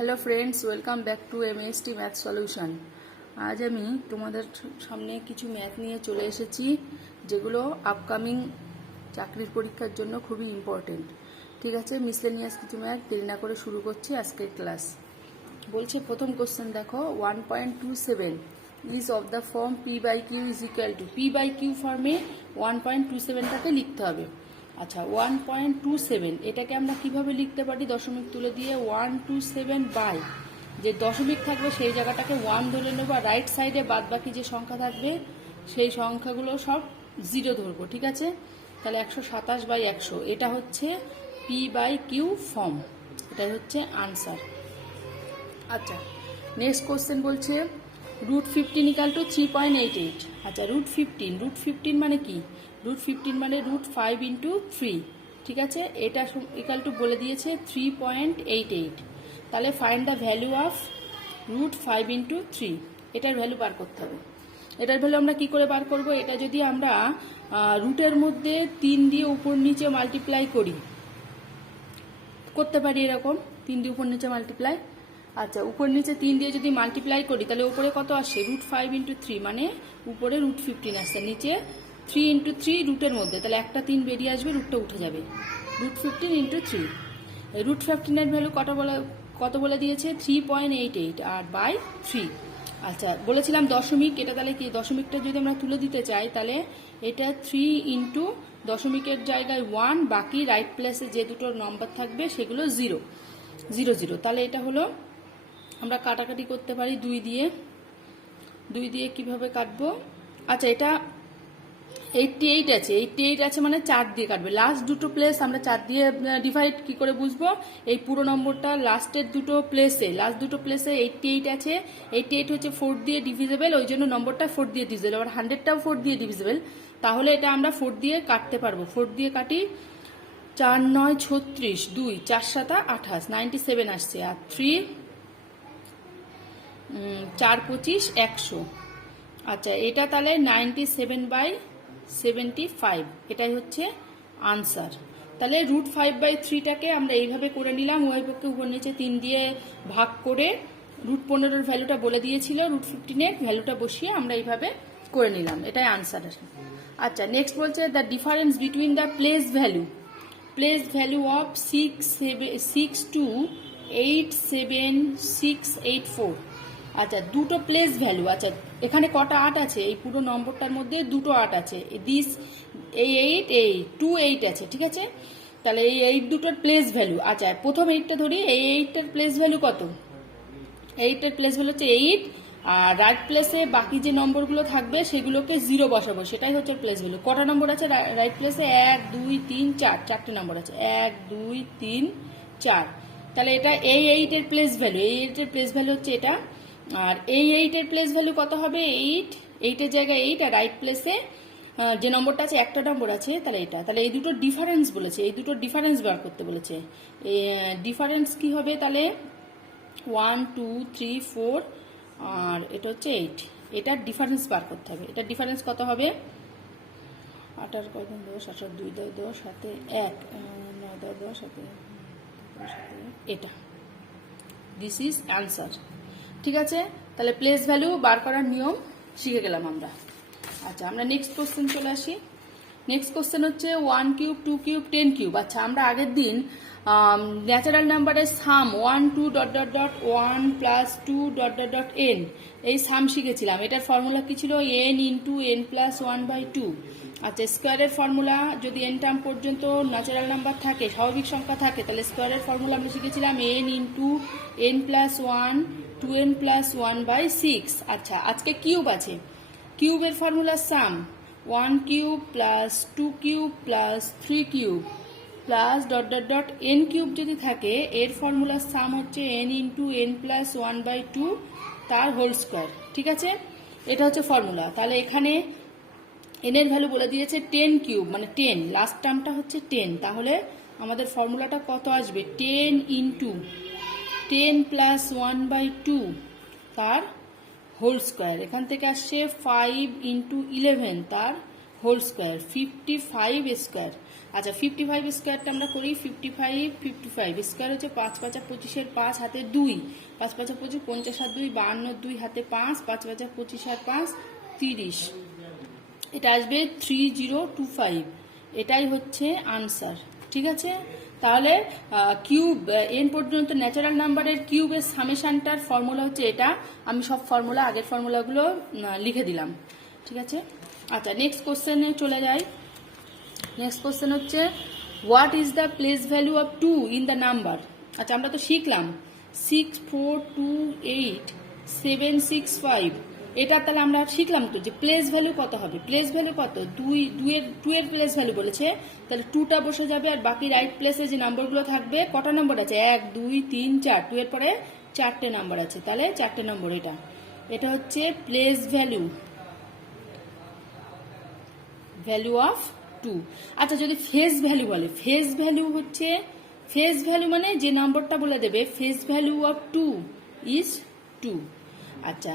Hello friends, welcome back to MST math solution. আজ আমি তোমাদের সামনে কিছু ম্যাথ নিয়ে চলে এসেছি, যেগুলো আপকামিং চাকরির পরীক্ষার জন্য খুবই ইম্পর্টেন্ট। ঠিক আছে, মিসলেনিয়াস কিছু ম্যাথ, দেরি না করে শুরু করছি আজকের ক্লাস। বলছে প্রথম কোশ্চেন দেখো, 1.27 is of the form p by q is equal to, p by q ফর্মে 1.27টাকে লিখতে হবে। আচ্ছা, 1.27 এটাকে আমরা কিভাবে লিখতে পারি? দশমিক তুলে দিয়ে 127 বাই, যে দশমিক থাকবে সেই জায়গাটাকে 1 ধরে নেবো, আর রাইট সাইডে বাদ বাকি যে সংখ্যা থাকবে সেই সংখ্যাগুলো সব 0 ধরবো। ঠিক আছে, তাহলে 127 বাই 100, এটা হচ্ছে পি বাই কিউ ফর্ম, এটাই হচ্ছে আনসার। আচ্ছা, নেক্সট কোশ্চেন বলছে √15 ইকাল টু 3.88। আচ্ছা, √15 মানে কি? √15 মানে √5 ইন্টু 3। ঠিক আছে, এটা ইকাল টু বলে দিয়েছে 3.88। তাহলে find the value of √5 into 3, এটার ভ্যালু বার করতে হবে। এটার ভ্যালু আমরা কি করে বার করব? এটা যদি আমরা রুটের মধ্যে 3 দিয়ে উপর নিচে মাল্টিপ্লাই করতে পারি, এরকম 3 দিয়ে উপর নিচে মাল্টিপ্লাই। আচ্ছা, উপর নিচে 3 দিয়ে যদি মাল্টিপ্লাই করি তাহলে উপরে কত আসে? √5 ইন্টু 3, মানে উপরে √15 আসছে, নিচে 3 ইন্টু 3 রুটের মধ্যে, তাহলে একটা 3 বেরিয়ে আসবে, রুটটা উঠে যাবে। √15 ইন্টু 3, √15 এর ভ্যালু কত বলে দিয়েছে? 3.88 আর বাই 3। আচ্ছা, বলেছিলাম দশমিক, এটা তাহলে কি দশমিকটা যদি আমরা তুলে দিতে চাই তাহলে এটা 3 ইন্টু দশমিকের জায়গায় 1, বাকি রাইট প্লেসে যে দুটো নম্বর থাকবে সেগুলো 0 0 0। তাহলে এটা হলো, আমরা কাটাকাটি করতে পারি 2 দিয়ে কিভাবে কাটবো? আচ্ছা, এটা 88 আছে মানে 4 দিয়ে কাটবে। লাস্ট দুটো প্লেস আমরা 4 দিয়ে ডিভাইড কি করে বুঝবো? এই পুরো নম্বরটা লাস্ট দুটো প্লেসে 88 আছে, 88 হচ্ছে 4 দিয়ে ডিভিজেবল, ওই জন্য নম্বরটা 4 দিয়ে ডিভিজেবল, আবার 100টাও 4 দিয়ে ডিভিজেবল, তাহলে এটা আমরা 4 দিয়ে কাটতে পারবো। 4 দিয়ে কাটি, 4 9 36, 2 4 7 28, 97 আসছে, আর 3 4 25 100। আচ্ছা, এটা তাহলে 97/75, এটাই হচ্ছে আনসার। তাহলে √5/3টাকে আমরা এইভাবে করে নিলাম, উভয় পক্ষে উপর নিচে 3 দিয়ে ভাগ করে √15 ভ্যালুটা বলে দিয়েছিল, √15 ভ্যালুটা বসিয়ে আমরা এইভাবে করে নিলাম, এটাই আনসার। আচ্ছা, নেক্সট বলছে the difference between the place value of 6287684। আচ্ছা, দুটো প্লেস ভ্যালু। আচ্ছা, এখানে কটা 8 আছে? এই পুরো নম্বরটার মধ্যে দুটো 8 আছে, এই 2 8 আছে। ঠিক আছে, তাহলে এই 8 দুটোর প্লেস ভ্যালু। আচ্ছা, প্রথম 8টা ধরি, এই 8টার প্লেস ভ্যালু কত? 8টার প্লেস ভ্যালু হচ্ছে 8, আর রাইট প্লেসে বাকি যে নম্বরগুলো থাকবে সেগুলোকে 0 বসাবো, সেটাই হচ্ছে প্লেস ভ্যালু। কটা নম্বর আছে রাইট প্লেসে? 1 2 3 4, 4টে নম্বর আছে, 1 2 3 4। তাহলে এটা এই 8 এর প্লেস ভ্যালু, এই 8 এর প্লেস ভ্যালু হচ্ছে এটা। আর এই 8 এর প্লেস ভ্যালু কত হবে? 8 এর জায়গায় 8, আর রাইট প্লেসে যে নম্বরটা আছে একটা নম্বর আছে, তাহলে এটা। তাহলে এই দুটো ডিফারেন্স বলেছে, এই দুটো ডিফারেন্স বার করতে বলেছে। ডিফারেন্স কি হবে তাহলে? 1 2 3 4, আর এটা হচ্ছে 8, এটার ডিফারেন্স বার করতে হবে। এটার ডিফারেন্স কত হবে? 8 আর কত 10, 8 আর 2 10, 7 1, 9 10 7 এটা। This is answer. ঠিক আছে, তাহলে প্লেস ভ্যালু বার করার নিয়ম শিখে গেলাম আমরা। আচ্ছা, আমরা নেক্সট কোশ্চেন চলে আসি। নেক্সট কোশ্চেন হচ্ছে 1 কিউব 2 কিউব 10 কিউব। আচ্ছা, আমরা আগের দিন ন্যাচারাল নাম্বারের সাম 1 2 1 প্লাস 2 n, এই সাম শিখেছিলাম। এটার ফর্মুলা কি ছিল? n into n plus 1/2। আচ্ছা, স্কোয়ারের ফর্মুলা, যদি n টার্ম পর্যন্ত ন্যাচারাল নাম্বার থাকে, স্বাভাবিক সংখ্যা থাকে, তাহলে স্কোয়ারের ফর্মুলা আমরা শিখেছিলাম n into n plus 1 2n plus 1/6। আচ্ছা, আজকে কিউব আছে, কিউবের ফর্মুলা সাম 1 cube plus 2 cube plus 3 cube plus n cube যদি থাকে, এর ফর্মুলার সাম হচ্ছে n ইন্টু n প্লাস 1/2 তার হোল স্কোয়ার। ঠিক আছে, এটা হচ্ছে ফর্মুলা। তাহলে এখানে n এর ভ্যালু বলে দিয়েছে 10 কিউব, মানে 10, লাস্ট টার্মটা হচ্ছে 10। তাহলে আমাদের ফর্মুলাটা কত আসবে? 10 ইন্টু 10 প্লাস 1/2 তার হোল স্কোয়ার। এখান থেকে আসছে 5 ইন্টু 11 তার হোল স্কোয়ার, 55 স্কোয়ার। আচ্ছা 55 স্কোয়ারটা আমরা করি। 55 স্কোয়ার হচ্ছে 5 5 25 5 হাতে 2, 5 5 25 50 আর 2 52, 2 হাতে 5, 5 5 25 আর 5 30, এটা আসবে 3025। এটাই হচ্ছে আনসার, ঠিক আছে। তাহলে কিউব এন পর্যন্ত ন্যাচারাল নাম্বারের কিউবের সামেশনটার ফর্মুলা হচ্ছে এটা। আমি সব ফর্মুলা আগের ফর্মুলাগুলো লিখে দিলাম, ঠিক আছে। আচ্ছা নেক্সট কোশ্চেনে চলে যাই। নেক্সট কোশ্চেন হচ্ছে what is the place value of 2 in the number. আচ্ছা আমরা তো শিখলাম 6428 765, এটা তাহলে আমরা শিখলাম তো যে প্লেস ভ্যালু কত হবে। প্লেস ভ্যালু কত, 2 এর প্লেস ভ্যালু বলেছে, তাহলে 2টা বসে যাবে আর বাকি রাইট প্লেসে যে নাম্বারগুলো থাকবে, কটা নম্বর আছে 1 2 3 4, 2 এর পরে 4টে নাম্বার আছে, তাহলে 4টে নম্বর। এটা হচ্ছে প্লেস ভ্যালু, ভ্যালু অফ 2। আচ্ছা যদি ফেস ভ্যালু বলে, ফেস ভ্যালু হচ্ছে, ফেস ভ্যালু মানে যে নম্বরটা বলে দেবে ফেস ভ্যালু অফ 2 ইজ 2। আচ্ছা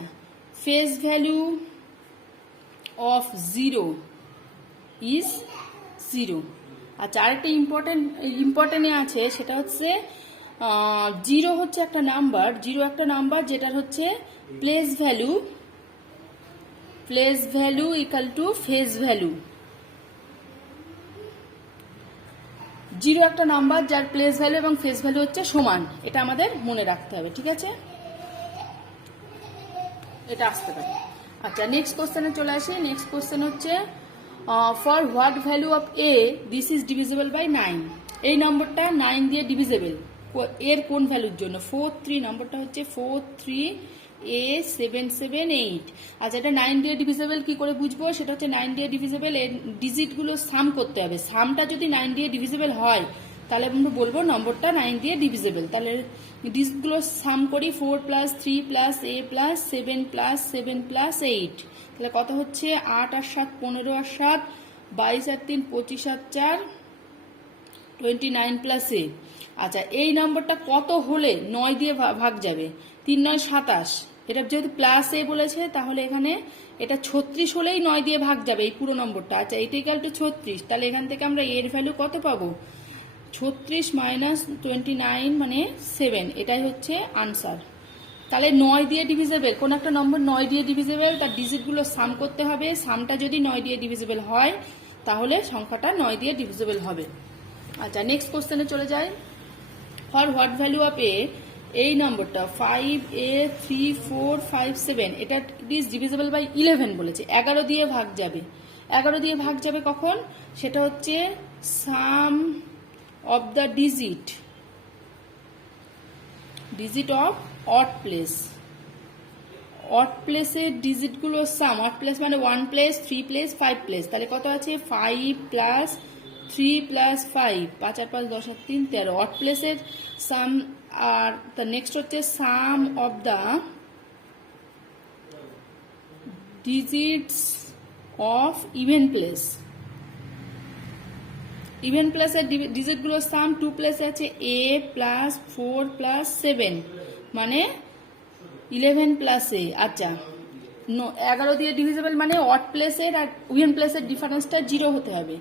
ফেস ভ্যালু অফ 0 ইজ 0। আচ্ছা আরেকটা ইম্পর্টেন্ট আছে, সেটা হচ্ছে 0 হচ্ছে একটা নাম্বার, 0 একটা নাম্বার যেটার হচ্ছে place value equal to face value. 0 একটা নাম্বার যার প্লেস ভ্যালু এবং ফেস ভ্যালু হচ্ছে সমান, এটা আমাদের মনে রাখতে হবে, ঠিক আছে। এটা আসতে পারে। আচ্ছা নেক্সট কোশ্চেনে চলে আসি। নেক্সট কোশ্চেন হচ্ছে for what value of a this is divisible by 9। এই নম্বরটা 9 দিয়ে ডিভিজিবল, এর কোন ভ্যালুর জন্য, 43 নম্বরটা হচ্ছে 43A778। আচ্ছা এটা 9 দিয়ে ডিভিজিবল কি করে বুঝবো, সেটা হচ্ছে 9 দিয়ে ডিভিজিবল এর ডিজিটগুলো সাম করতে হবে। সামটা যদি 9 দিয়ে ডিভিজিবল হয় তাহলে আমরা বলবো নম্বরটা 9 দিয়ে ডিভিজিবল। তাহলে ডিজিটগুলো সাম করি, 4 + 3 + A + 7 + 7 + 8, তাহলে কত হচ্ছে 8 আর 7 15 আর 7 22 আর 3 25 আর 4 29 + A। আচ্ছা এই নম্বরটা কত হলে 9 দিয়ে ভাগ যাবে, 3 9 27, এটা যেহেতু প্লাস এ বলেছে তাহলে এখানে এটা 36 হলেই 9 দিয়ে ভাগ যাবে এই পুরো নম্বরটা। আচ্ছা এটা ইকুয়াল টু 36, তাহলে এখান থেকে আমরা এর ভ্যালু কত পাবো, 36 - 29 মানে 7, এটাই হচ্ছে আনসার। তাহলে 9 দিয়ে ডিভিজিবল, কোন একটা নম্বর 9 দিয়ে ডিভিজিবল, তার ডিজিটগুলো সাম করতে হবে, সামটা যদি 9 দিয়ে ডিভিজিবল হয় তাহলে সংখ্যাটা 9 দিয়ে ডিভিজিবল হবে। আচ্ছা নেক্সট কোশ্চেনে চলে যাই। ফর হোয়াট ভ্যালু অফ এ, এই নম্বরটা 5A3457, এটা ইজ ডিভিজিবল বাই 11 বলেছে, 11 দিয়ে ভাগ যাবে। 11 দিয়ে ভাগ যাবে কখন, সেটা হচ্ছে sum of the digit of odd place. Odd প্লেসের ডিজিটগুলো সাম, অড প্লেস মানে 1 প্লেস 3 প্লেস 5 প্লেস, তাহলে কত আছে 5 + 3 + 5, 5 আর 5 10 আর 3 13, অড প্লেসের সাম। আর তার নেক্সট হচ্ছে sum of the digits of even place. Even প্লেসের ডিজিটগুলো সাম 2 প্লেসে আছে A + 4 + 7 মানে 11 + A। আচ্ছা 11 দিয়ে ডিভিজিবল মানে অড প্লেসের আর ইভেন প্লেসের ডিফারেন্সটা 0 হতে হবে।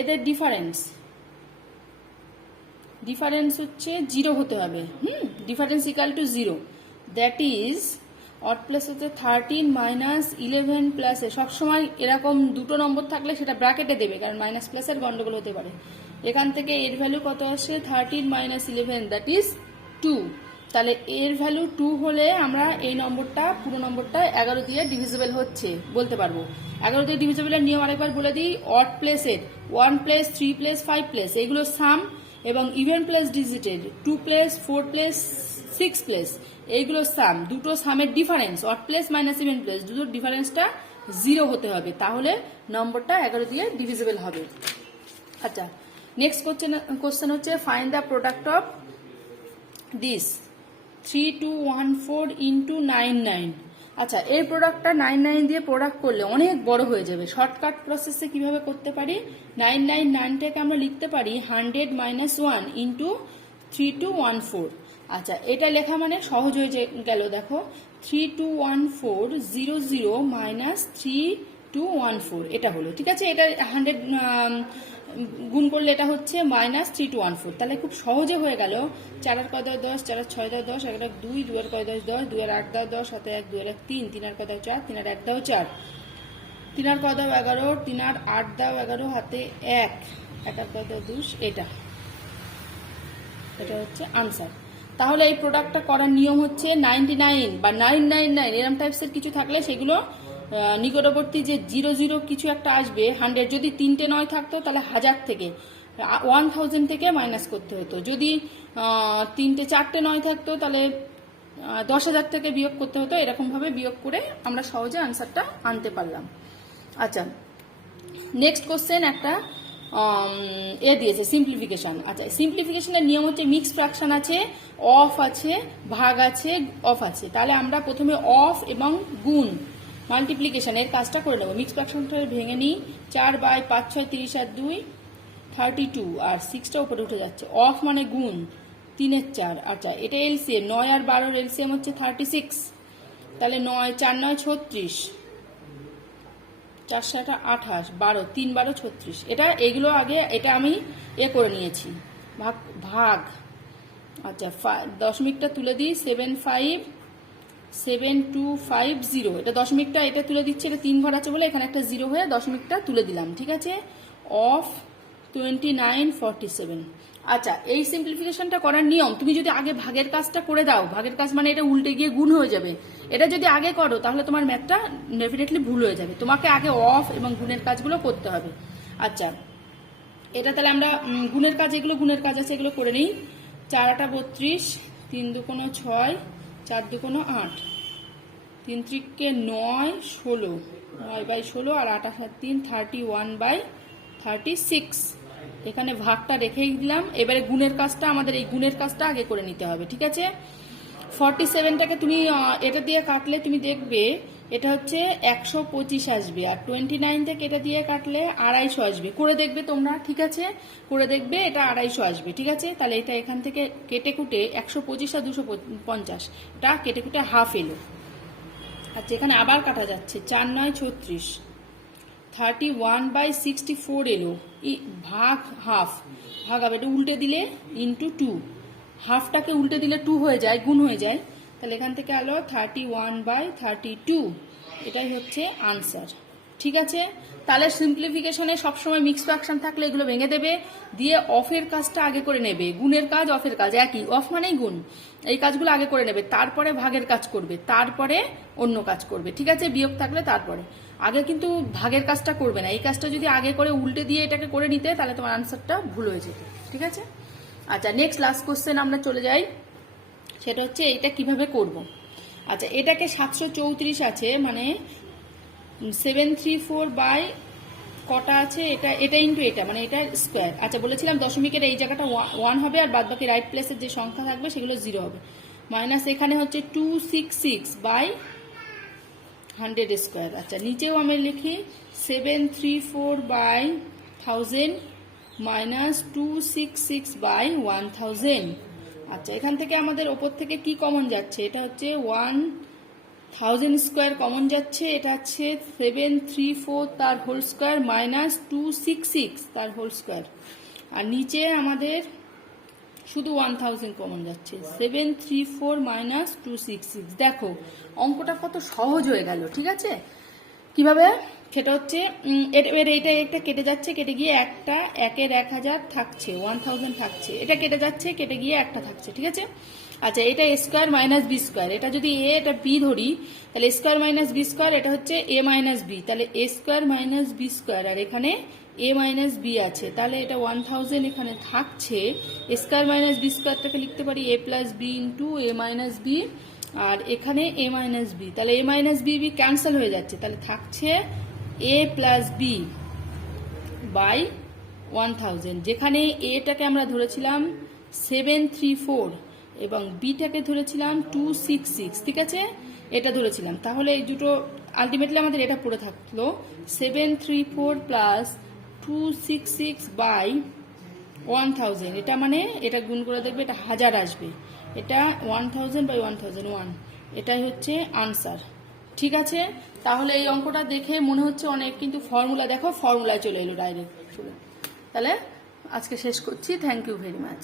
এদের ডিফারেন্স হচ্ছে 0 হতে হবে। Difference equal to 0, that is odd place হচ্ছে 13 - 11 + A। সবসময় এরকম দুটো নম্বর থাকলে সেটা ব্র্যাকেটে দেবে, কারণ মাইনাস প্লাসের গন্ডগোল হতে পারে। এখান থেকে এর ভ্যালু কত আসে 13 - 11, দ্যাট ইজ 2। তাহলে এর ভ্যালু 2 হলে আমরা এই নম্বরটা পুরো নম্বরটা 11 দিয়ে ডিভিজিবল হচ্ছে বলতে পারবো। 11 দিয়ে ডিভিজিবলের নিয়ম আরেকবার বলে দিই। অড প্লেসের 1 প্লেস 3 প্লেস 5 প্লেস এইগুলো সাম, এবং ইভেন প্লেস ডিজিটের 2 প্লেস 4 প্লেস 6 প্লেস এইগুলো সাম। দুটো সামের difference, odd place minus even place, দুটোর ডিফারেন্সটা 0 হতে হবে, তাহলে নম্বরটা 11 দিয়ে ডিভিজিবল হবে। আচ্ছা নেক্সট কোশ্চেন হচ্ছে find the product of this 3214 × 99। আচ্ছা এই প্রোডাক্টটা 99 দিয়ে প্রোডাক্ট করলে অনেক বড় হয়ে যাবে। শর্টকাট প্রসেসে কিভাবে করতে পারি, 999টাকে আমরা লিখতে পারি 100 - 1 × 3214। আচ্ছা এটা লেখা মানে সহজ হয়ে গেল, দেখো 3214 00 - 3214 এটা হলো, ঠিক আছে। এটা 100 গুণ করলে এটা হচ্ছে -3214। তাহলে খুব সহজে হয়ে গেল। 4 আর কয় 10, 4 আর 6 10, 1 আর 2, 2 আর কয় 10, 2 আর 8 10, 7 1, 2 আর 3, 3 আর কয় 4, 3 আর 1 4, 3 আর কয় 11, 3 আর 8 11, হাতে 1, 1 আর কয় 2, এটা হচ্ছে আনসার। তাহলে এই প্রোডাক্টটা করার নিয়ম হচ্ছে 99 বা 999 এরকম টাইপসের কিছু থাকলে সেগুলো নিকটবর্তী যে 00 কিছু একটা আসবে 100, যদি 3টে 9 থাকতো তাহলে 1000 থেকে 1000 থেকে মাইনাস করতে হতো। যদি 3টে 4টে 9 থাকতো তাহলে 10,000 থেকে বিয়োগ করতে হতো। এরকমভাবে বিয়োগ করে আমরা সহজে আনসারটা আনতে পারলাম। আচ্ছা, নেক্সট কোশ্চেন একটা দিয়েছে সিম্পলিফিকেশন। আচ্ছা, সিম্পলিফিকেশনের নিয়ম হচ্ছে মিক্স ফ্র্যাকশন আছে, অফ আছে, ভাগ আছে, অফ আছে। তাহলে আমরা প্রথমে অফ এবং গুণ মাল্টিপ্লিকেশন এর কাজটা করে নেব। মিক্স ফ্র্যাকশনটা ভেঙে নিই। 4/5 6 30 আর 2 32, আর 6টা উপরে উঠে যাচ্ছে। অফ মানে গুণ, 3 এর 4। আচ্ছা, এটা এলসিএম, 9 আর 12 এলসিএম হচ্ছে 36। তাহলে 9 4 9 36, 4 7 28, 12 3 12 36। এটা এগুলো আগে এটা আমি করে নিয়েছি, ভাগ। আচ্ছা, দশমিকটা তুলে দিই, 75725 এটা দশমিকটা এটা তুলে দিচ্ছে, এটা 3 ঘর আছে বলে এখানে একটা 0 হয়ে দশমিকটা তুলে দিলাম। ঠিক আছে, অফ 2947। আচ্ছা, এই সিম্পলিফিকেশনটা করার নিয়ম, তুমি যদি আগে ভাগের কাজটা করে দাও, ভাগের কাজ মানে এটা উল্টে গিয়ে গুণ হয়ে যাবে, এটা যদি আগে করো তাহলে তোমার ম্যাথটা ডেফিনেটলি ভুল হয়ে যাবে। তোমাকে আগে অফ এবং গুণের কাজগুলো করতে হবে। আচ্ছা, এটা তাহলে আমরা গুণের কাজ, এগুলো গুণের কাজ আছে, এগুলো করে নিই। 4 8 32, 3 2 6, 4 2 8, 3 3 9 16, 9/16 আর 8 আর 3 31/36। এখানে ভাগটা রেখেই দিলাম। এবারে গুণের কাজটা, আমাদের এই গুণের কাজটা আগে করে নিতে হবে। ঠিক আছে, 47টাকে তুমি এটা দিয়ে কাটলে তুমি দেখবে এটা হচ্ছে 125 আসবে, আর 29 থেকে এটা দিয়ে কাটলে 250 আসবে। করে দেখবে তোমরা, ঠিক আছে, করে দেখবে এটা 250 আসবে। ঠিক আছে, তাহলে এটা এখান থেকে কেটে কুটে 125 আর 250, এটা কেটে কুটে হাফ এলো। আচ্ছা, এখানে আবার কাটা যাচ্ছে, 4 9 36, 31/64 এলো। ভাগ হাফ, ভাগ হবে, এটা উল্টে দিলে ইন্টু 2, হাফটাকে উল্টে দিলে 2 হয়ে যায়, গুণ হয়ে যায়। তাহলে এখান থেকে আলো 31/32, এটাই হচ্ছে আনসার। ঠিক আছে, তাহলে সিম্পলিফিকেশনে সবসময় মিক্স ফ্র্যাকশন থাকলে এগুলো ভেঙে দেবে, দিয়ে অফের কাজটা আগে করে নেবে। গুণের কাজ অফের কাজ একই, অফ মানেই গুণ, এই কাজগুলো আগে করে নেবে, তারপরে ভাগের কাজ করবে, তারপরে অন্য কাজ করবে। ঠিক আছে, বিয়োগ থাকলে তারপরে, আগে কিন্তু ভাগের কাজটা করবে না। এই কাজটা যদি আগে করে উল্টে দিয়ে এটাকে করে নিতে তাহলে তোমার আনসারটা ভুল হয়ে যেত। ঠিক আছে, আচ্ছা, নেক্সট লাস্ট কোশ্চেন আমরা চলে যাই, সেটা হচ্ছে এটা কিভাবে করব। আচ্ছা, এটাকে 734 আছে, মানে 734 বাই কটা আছে, এটা ইন্টু এটা, মানে এটা স্কোয়ার। আচ্ছা, বলেছিলাম দশমিকের এই জায়গাটা 1 হবে, আর বাদ বাকি রাইট প্লেসের যে সংখ্যা থাকবে সেগুলো 0 হবে। মাইনাস এখানে হচ্ছে 266 বাই 100 স্কোয়ার। আচ্ছা, নিচেও আমি লিখি 734 বাই 1000 মাইনাস 266 বাই 1000। আচ্ছা, এখান থেকে আমাদের ওপর থেকে কি কমন যাচ্ছে, এটা হচ্ছে 1000 স্কোয়ার কমন যাচ্ছে, এটা হচ্ছে 734 তার হোল স্কোয়ার মাইনাস 266 তার হোল স্কোয়ার, আর নিচে আমাদের শুধু 1000 কমন যাচ্ছে, 734 মাইনাস 266। দেখো অঙ্কটা কত সহজ হয়ে গেল। ঠিক আছে, কিভাবে, সেটা হচ্ছে এইটা একটা কেটে যাচ্ছে, কেটে গিয়ে একটা 1-এর 1000 থাকছে, 1000 থাকছে, এটা কেটে যাচ্ছে, কেটে গিয়ে একটা থাকছে। ঠিক আছে, আচ্ছা, এটা এ স্কোয়ার মাইনাস বি স্কোয়ার, এটা যদি এ এটা বি ধরি তাহলে স্কোয়ার মাইনাস বি স্কোয়ার, এটা হচ্ছে এ মাইনাস বি, তাহলে এ স্কোয়ার মাইনাস বি স্কোয়ার, আর এখানে এ মাইনাস বি আছে, তাহলে এটা 1000 এখানে থাকছে। স্কোয়ার মাইনাস বি স্কোয়ারটাকে লিখতে পারি এ প্লাস বি ইন্টু এ মাইনাস বি, আর এখানে এ মাইনাস বি, তাহলে এ মাইনাস বি বি ক্যান্সেল হয়ে যাচ্ছে, তাহলে থাকছে এ প্লাস বি বাই 1000, যেখানে এটাকে আমরা ধরেছিলাম 734 এবং বিটাকে ধরেছিলাম 266। ঠিক আছে, এটা ধরেছিলাম, তাহলে এই দুটো আলটিমেটলি আমাদের এটা পড়ে থাকলো 734 প্লাস 266 বাই 1000, এটা মানে এটা গুণ করে দেখবে, এটা 1000 আসবে, এটা 1000 বাই 1001, এটাই হচ্ছে আনসার। ঠিক আছে, তাহলে এই অঙ্কটা দেখে মনে হচ্ছে অনেক, কিন্তু ফর্মুলা দেখো, ফর্মুলায় চলে এলো ডাইরেক্ট। তাহলে আজকে শেষ করছি। Thank you very much.